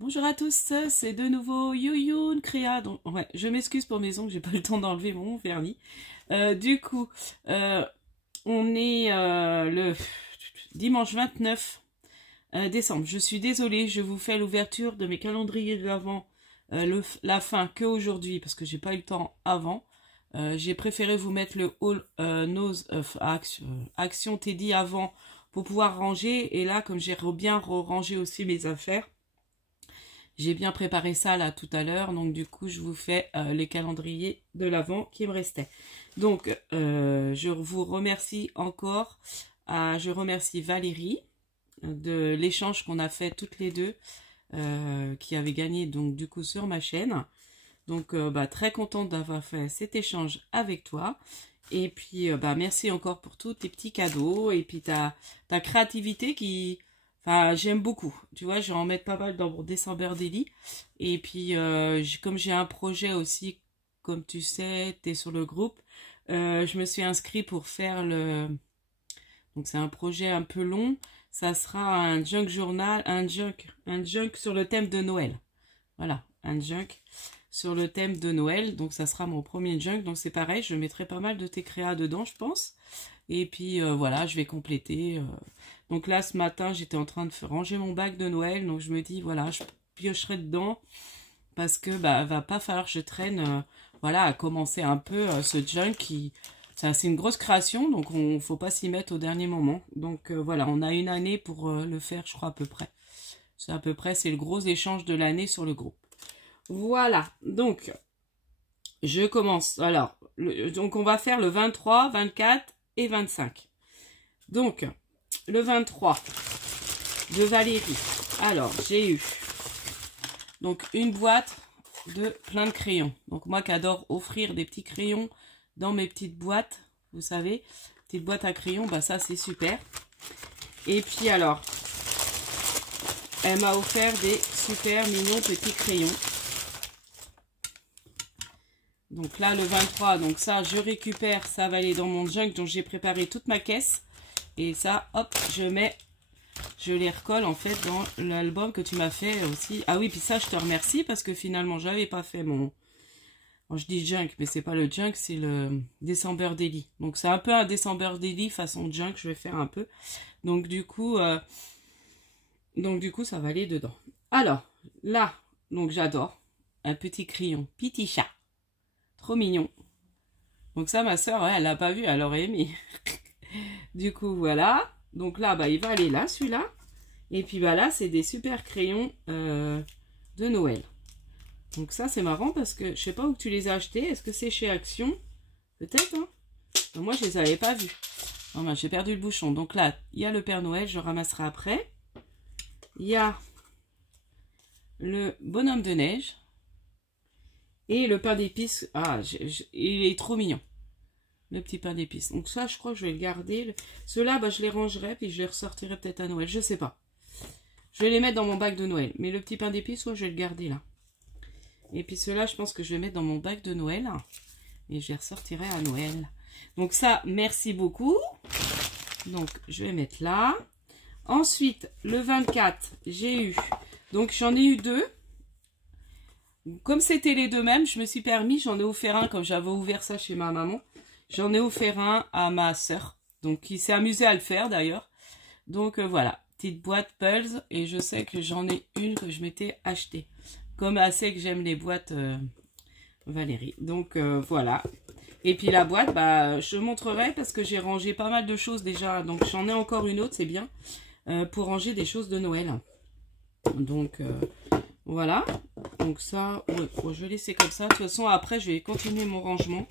Bonjour à tous, c'est de nouveau Yoyoun Créa. Donc, ouais, je m'excuse pour mes ongles, j'ai pas eu le temps d'enlever mon vernis. Du coup, on est le dimanche 29 décembre. Je suis désolée, je vous fais l'ouverture de mes calendriers de l'Avent, la fin que aujourd'hui parce que j'ai pas eu le temps avant. J'ai préféré vous mettre le haul Action Teddy avant pour pouvoir ranger. Et là, comme j'ai bien rangé aussi mes affaires, j'ai bien préparé ça là tout à l'heure, donc du coup je vous fais les calendriers de l'Avent qui me restaient. Donc je vous remercie encore, je remercie Valérie de l'échange qu'on a fait toutes les deux, qui avait gagné donc du coup sur ma chaîne. Donc très contente d'avoir fait cet échange avec toi. Et puis merci encore pour tous tes petits cadeaux et puis ta créativité qui... Enfin, j'aime beaucoup. Tu vois, je vais en mettre pas mal dans mon December Daily. Et puis, comme j'ai un projet aussi, comme tu sais, tu es sur le groupe, je me suis inscrite pour faire le... Donc, c'est un projet un peu long. Ça sera un junk journal, un junk sur le thème de Noël. Voilà, un junk sur le thème de Noël. Donc, ça sera mon premier junk. Donc, c'est pareil, je mettrai pas mal de tes créas dedans, je pense. Et puis, voilà, je vais compléter... Donc là, ce matin, j'étais en train de ranger mon bac de Noël. Donc je me dis, voilà, je piocherai dedans. Parce que, va pas falloir que je traîne, voilà, à commencer un peu ce junk qui... C'est une grosse création, donc on faut pas s'y mettre au dernier moment. Donc voilà, on a une année pour le faire, je crois, à peu près. C'est à peu près, c'est le gros échange de l'année sur le groupe. Voilà, donc, je commence. Alors, donc on va faire le 23, 24 et 25. Donc... Le 23 de Valérie. Alors, j'ai eu donc une boîte de plein de crayons. Donc, moi qui adore offrir des petits crayons dans mes petites boîtes, vous savez, petites boîtes à crayons, ça c'est super. Et puis alors, elle m'a offert des super mignons petits crayons. Donc là, le 23, donc ça, je récupère, ça va aller dans mon junk, donc j'ai préparé toute ma caisse. Et ça, hop, je les recolle en fait dans l'album que tu m'as fait aussi. Ah oui, puis ça, je te remercie parce que finalement, j'avais pas fait mon... Bon, je dis junk, mais c'est pas le junk, c'est le December Daily. Donc c'est un peu un December Daily façon junk, je vais faire un peu. Donc du coup, ça va aller dedans. Alors, là, donc j'adore un petit crayon, petit chat. Trop mignon. Donc ça, ma soeur, ouais, elle l'a pas vu, elle aurait aimé. Du coup, voilà. Donc là, il va aller là, celui-là. Et puis, là, c'est des super crayons de Noël. Donc ça, c'est marrant parce que je sais pas où tu les as achetés. Est-ce que c'est chez Action? Peut-être, hein. Moi, je les avais pas vus. Oh, j'ai perdu le bouchon. Donc là, il y a le Père Noël. Je ramasserai après. Il y a le bonhomme de neige. Et le pain d'épices. Ah, il est trop mignon. Le petit pain d'épices. Donc ça, je crois que je vais le garder. Ceux-là, je les rangerai, puis je les ressortirai peut-être à Noël. Je sais pas. Je vais les mettre dans mon bac de Noël. Mais le petit pain d'épices, je vais le garder là. Et puis ceux-là, je pense que je vais mettre dans mon bac de Noël. Et je les ressortirai à Noël. Donc ça, merci beaucoup. Donc, je vais mettre là. Ensuite, le 24, j'ai eu... Donc, j'en ai eu deux. Comme c'était les deux mêmes, je me suis permis, j'en ai offert un comme j'avais ouvert ça chez ma maman. J'en ai offert un à ma soeur, donc qui s'est amusée à le faire d'ailleurs. Donc voilà, petite boîte Pulse, et je sais que j'en ai une que je m'étais achetée. Comme assez que j'aime les boîtes Valérie. Donc voilà. Et puis la boîte, je montrerai parce que j'ai rangé pas mal de choses déjà. Donc j'en ai encore une autre, c'est bien, pour ranger des choses de Noël. Donc voilà. Donc ça, ouais, je vais laisser comme ça. De toute façon, après, je vais continuer mon rangement.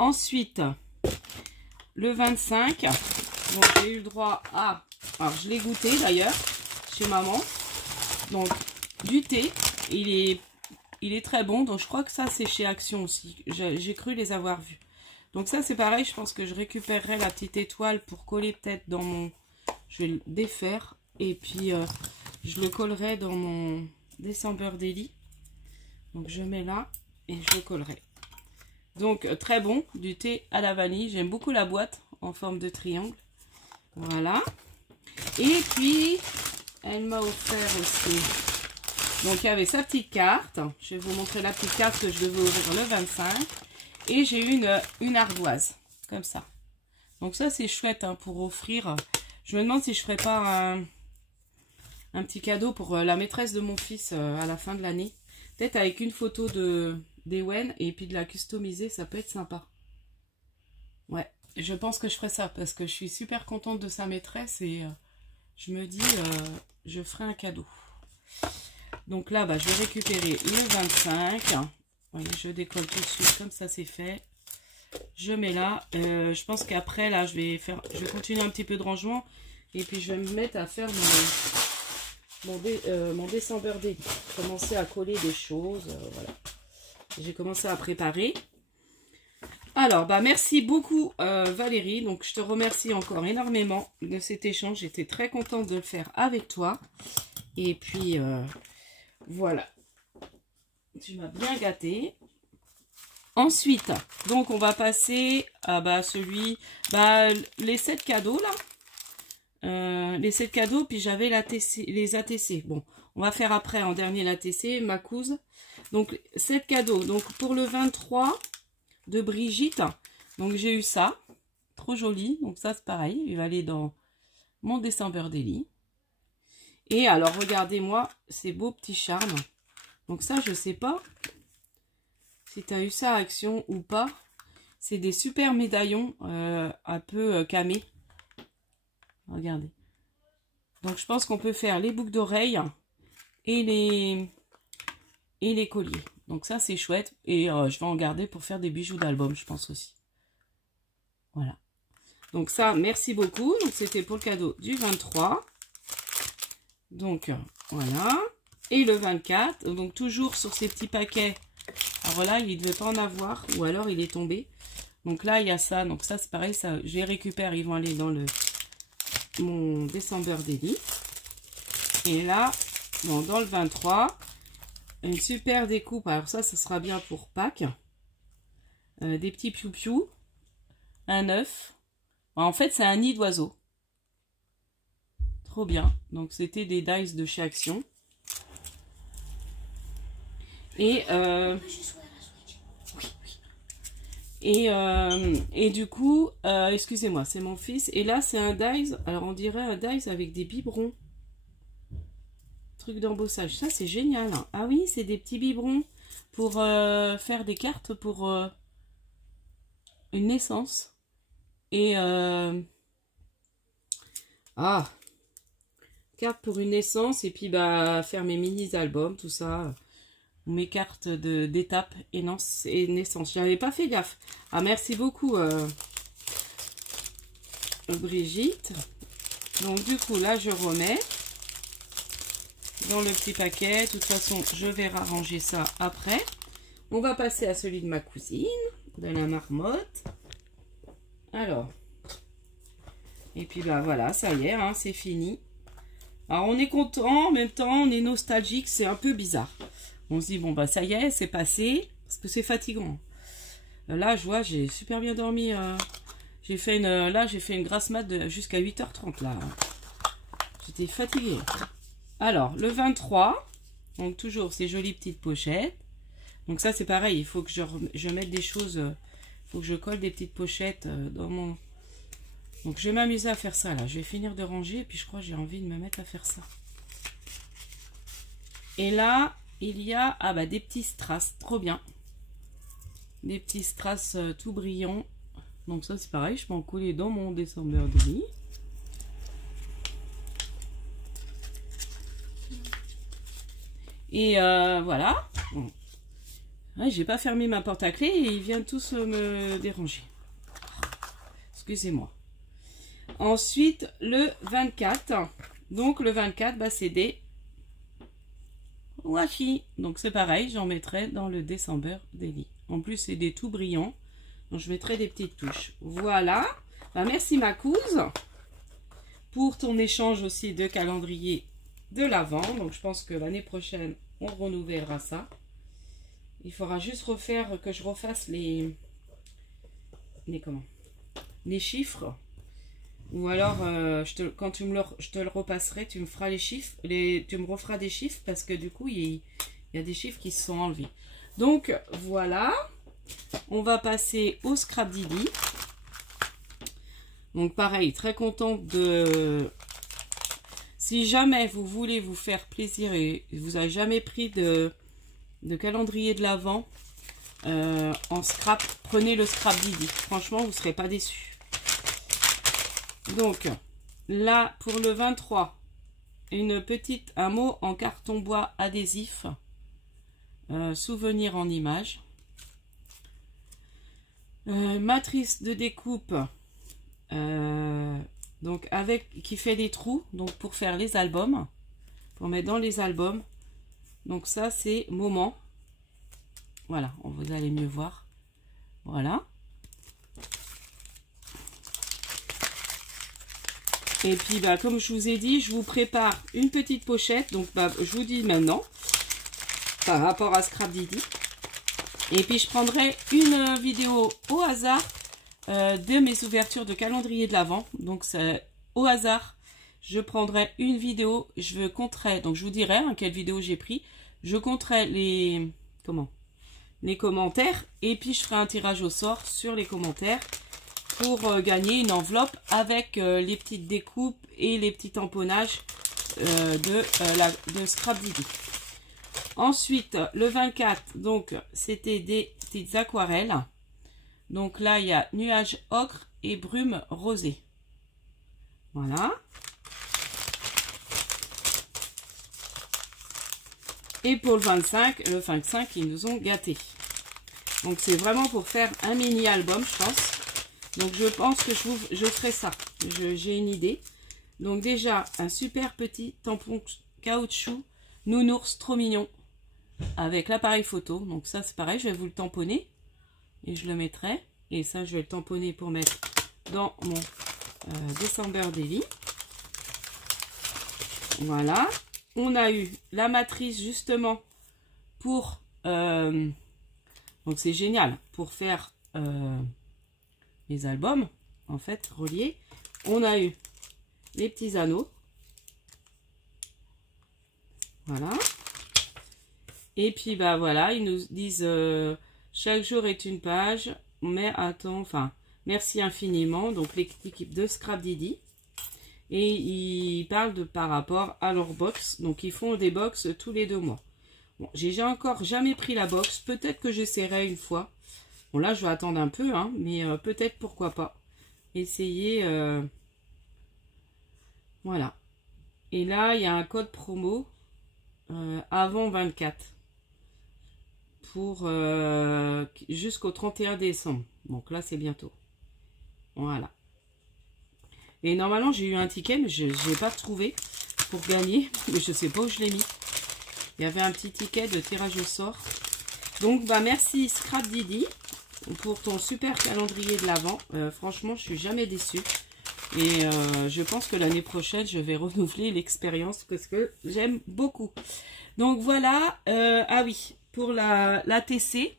Ensuite, le 25, donc j'ai eu le droit à... Alors, je l'ai goûté d'ailleurs, chez maman. Donc, du thé, il est très bon. Donc, je crois que ça, c'est chez Action aussi. J'ai cru les avoir vus. Donc, ça, c'est pareil. Je pense que je récupérerai la petite étoile pour coller peut-être dans mon... Je vais le défaire. Et puis, je le collerai dans mon December Daily. Donc, je mets là et je le collerai. Donc, très bon, du thé à la vanille. J'aime beaucoup la boîte en forme de triangle. Voilà. Et puis, elle m'a offert aussi. Donc, il y avait sa petite carte. Je vais vous montrer la petite carte que je devais ouvrir le 25. Et j'ai eu une ardoise, comme ça. Donc, ça, c'est chouette hein, pour offrir. Je me demande si je ne ferais pas un petit cadeau pour la maîtresse de mon fils à la fin de l'année. Peut-être avec une photo d'Ewen et puis de la customiser, ça peut être sympa. Ouais, je pense que je ferai ça parce que je suis super contente de sa maîtresse et je me dis, je ferai un cadeau. Donc là, bah, je vais récupérer le 25. Voyez, je décolle tout de suite, comme ça c'est fait. Je mets là. Je pense qu'après, là, je vais continuer un petit peu de rangement. Et puis, je vais me mettre à faire mon December Daily. Commencer à coller des choses. Voilà. J'ai commencé à préparer. Alors, bah, merci beaucoup, Valérie. Donc, je te remercie encore énormément de cet échange. J'étais très contente de le faire avec toi. Et puis, voilà. Tu m'as bien gâtée. Ensuite, donc, on va passer à les 7 cadeaux, là. Les 7 cadeaux, puis j'avais les ATC. Bon, on va faire après, en dernier, l'ATC, ma couse. Donc, 7 cadeaux. Donc, pour le 23 de Brigitte, donc j'ai eu ça. Trop joli. Donc, ça, c'est pareil. Il va aller dans mon December Daily. Et alors, regardez-moi ces beaux petits charmes. Donc, ça, je sais pas si tu as eu ça à Action ou pas. C'est des super médaillons un peu camés. Regardez. Donc, je pense qu'on peut faire les boucles d'oreilles et les colliers. Donc, ça, c'est chouette. Et je vais en garder pour faire des bijoux d'album, je pense aussi. Voilà. Donc, ça, merci beaucoup. Donc, c'était pour le cadeau du 23. Donc, voilà. Et le 24. Donc, toujours sur ces petits paquets. Alors, voilà, il ne devait pas en avoir. Ou alors, il est tombé. Donc, là, il y a ça. Donc, ça, c'est pareil. Ça, je les récupère. Ils vont aller dans mon December Daily. Et là, bon, dans le 23, une super découpe. Alors ça sera bien pour Pâques. Des petits piou-piou. Un œuf. En fait, c'est un nid d'oiseau. Trop bien. Donc, c'était des dice de chez Action. Et du coup, excusez-moi, c'est mon fils. Et là, c'est un dice. Alors, on dirait un dice avec des biberons. Truc d'embossage. Ça, c'est génial. Ah oui, c'est des petits biberons pour faire des cartes pour une naissance. Et carte pour une naissance. Et puis, bah, faire mes mini-albums, tout ça. Mes cartes d'étape et naissance. J'avais pas fait gaffe. Ah, merci beaucoup, Brigitte. Donc, du coup, là, je remets dans le petit paquet. De toute façon, je vais ranger ça après. On va passer à celui de ma cousine, de la marmotte. Alors. Et puis, bah, voilà, ça y est, hein, c'est fini. Alors, on est content, en même temps, on est nostalgique. C'est un peu bizarre. On se dit, bon, bah ça y est, c'est passé. Parce que c'est fatigant. Là, je vois, j'ai super bien dormi. J'ai fait une grasse mat jusqu'à 8h30, là. J'étais fatiguée. Alors, le 23. Donc, toujours ces jolies petites pochettes. Donc, ça, c'est pareil. Il faut que je mette des choses. Il faut que je colle des petites pochettes dans mon... Donc, je vais m'amuser à faire ça, là. Je vais finir de ranger. Et puis, je crois que j'ai envie de me mettre à faire ça. Et là... il y a des petits strass, trop bien. Des petits strass tout brillants. Donc ça c'est pareil, je peux en coller dans mon December Daily. Et voilà. Bon. Ouais, j'ai pas fermé ma porte à clé et ils viennent tous me déranger. Excusez-moi. Ensuite, le 24. Donc le 24, c'est des washi. Donc c'est pareil, j'en mettrai dans le December Daily. En plus, c'est des tout brillants. Donc je mettrai des petites touches. Voilà. Merci ma couse pour ton échange aussi de calendrier de l'Avent. Donc je pense que l'année prochaine, on renouvellera ça. Il faudra juste que je refasse les chiffres. Ou alors, quand je te le repasserai, tu me feras les chiffres, tu me referas des chiffres parce que du coup, il y a des chiffres qui se sont enlevés. Donc, voilà. On va passer au Scrap Didi. Donc, pareil, très contente de... Si jamais vous voulez vous faire plaisir et vous n'avez jamais pris de calendrier de l'Avent en scrap, prenez le Scrap Didi. Franchement, vous ne serez pas déçus. Donc, là, pour le 23, un mot en carton bois adhésif, souvenir en image, matrice de découpe, donc qui fait des trous, donc pour faire les albums, pour mettre dans les albums. Donc ça, c'est moment. Voilà, vous allez mieux voir. Voilà. Et puis, bah, comme je vous ai dit, je vous prépare une petite pochette. Donc, bah, je vous dis maintenant, par rapport à Scrap Didi. Et puis, je prendrai une vidéo au hasard de mes ouvertures de calendrier de l'Avent. Donc, au hasard, je prendrai une vidéo. Je compterai, donc je vous dirai quelle vidéo j'ai pris. Je compterai les commentaires. Et puis, je ferai un tirage au sort sur les commentaires, pour gagner une enveloppe avec les petites découpes et les petits tamponnages de Scrap Didi. Ensuite, le 24, donc c'était des petites aquarelles. Donc là, il y a nuages ocre et brume rosée. Voilà. Et pour le 25, ils nous ont gâtés. Donc c'est vraiment pour faire un mini album, je pense. Donc, je pense que je ferai ça. J'ai une idée. Donc, déjà, un super petit tampon caoutchouc nounours trop mignon avec l'appareil photo. Donc, ça, c'est pareil. Je vais vous le tamponner et je le mettrai. Et ça, je vais le tamponner pour mettre dans mon December Daily. Voilà. On a eu la matrice, justement, pour... donc, c'est génial pour faire... les albums, en fait, reliés. On a eu les petits anneaux. Voilà. Et puis, bah voilà, ils nous disent chaque jour est une page, mais attends, enfin, merci infiniment. Donc, l'équipe de Scrap Didi. Et ils parlent par rapport à leur box. Donc, ils font des box tous les 2 mois. Bon, j'ai encore jamais pris la box. Peut-être que j'essaierai une fois. Bon, là, je vais attendre un peu, hein, mais peut-être, pourquoi pas, essayer. Voilà. Et là, il y a un code promo avant 24 pour jusqu'au 31 décembre. Donc là, c'est bientôt. Voilà. Et normalement, j'ai eu un ticket, mais je n'ai pas trouvé pour gagner. Mais je ne sais pas où je l'ai mis. Il y avait un petit ticket de tirage au sort. Donc, bah, merci Scrap Didi pour ton super calendrier de l'Avent. Franchement, je suis jamais déçue. Et je pense que l'année prochaine, je vais renouveler l'expérience parce que j'aime beaucoup. Donc voilà. Ah oui, pour la TC.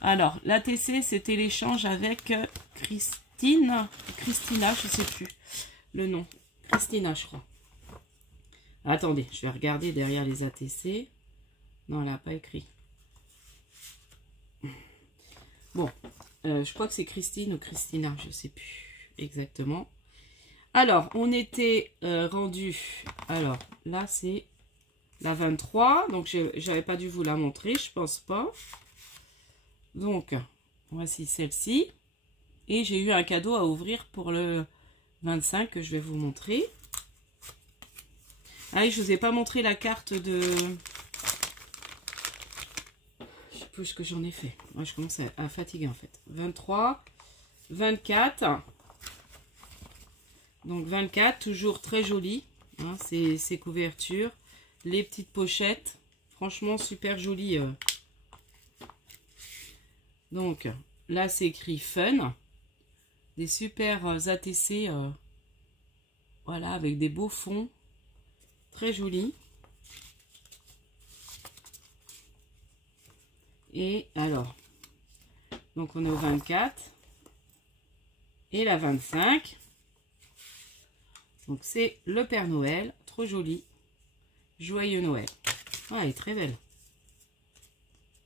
Alors, la TC, c'était l'échange avec Christina, je sais plus le nom. Christina, je crois. Attendez, je vais regarder derrière les ATC. Non, elle n'a pas écrit. Bon, je crois que c'est Christine ou Christina, je ne sais plus exactement. Alors, on était rendu. Alors, là, c'est la 23. Donc, j'avais pas dû vous la montrer, je pense pas. Donc, voici celle-ci. Et j'ai eu un cadeau à ouvrir pour le 25 que je vais vous montrer. Ah oui, je ne vous ai pas montré la carte de... Je sais plus ce que j'en ai fait. Moi, je commence à fatiguer en fait. 23, 24. Donc 24, toujours très joli. Hein, ces couvertures. Les petites pochettes. Franchement, super joli. Donc, là, c'est écrit Fun. Des super ATC. Voilà, avec des beaux fonds. Très joli. Et alors, donc on est au 24 et la 25. Donc c'est le Père Noël, trop joli. Joyeux Noël. Ah, elle est très belle.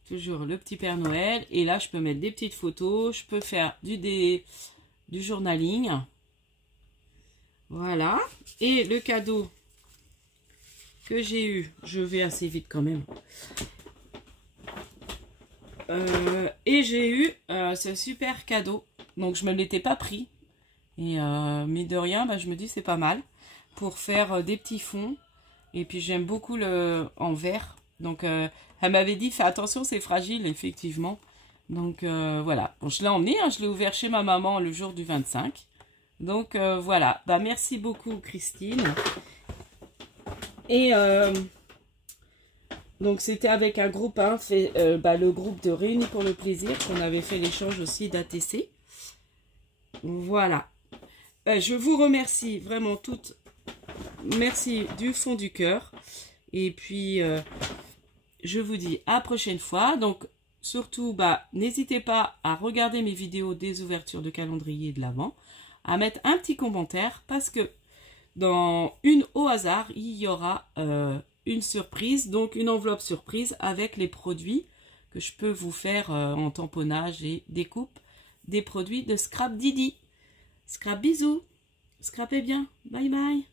Toujours le petit Père Noël. Et là, je peux mettre des petites photos. Je peux faire du journaling. Voilà. Et le cadeau que j'ai eu, je vais assez vite quand même. Et j'ai eu ce super cadeau. Donc, je ne me l'étais pas pris. Et mais de rien, bah, je me dis c'est pas mal. Pour faire des petits fonds. Et puis, j'aime beaucoup le en verre. Donc, elle m'avait dit, fais attention, c'est fragile, effectivement. Donc, voilà. Bon, je l'ai emmené, hein, je l'ai ouvert chez ma maman le jour du 25. Donc, voilà. Bah, merci beaucoup, Christine. Et donc, c'était avec un groupe, hein, le groupe de Réunis pour le plaisir, qu'on avait fait l'échange aussi d'ATC. Voilà. Je vous remercie vraiment toutes. Merci du fond du cœur. Et puis, je vous dis à la prochaine fois. Donc, surtout, n'hésitez pas à regarder mes vidéos des ouvertures de calendrier de l'Avent, à mettre un petit commentaire parce que dans une au hasard, il y aura une surprise, donc une enveloppe surprise avec les produits que je peux vous faire en tamponnage et découpe des produits de Scrap Didi. Scrap bisous, scrapez bien, bye bye.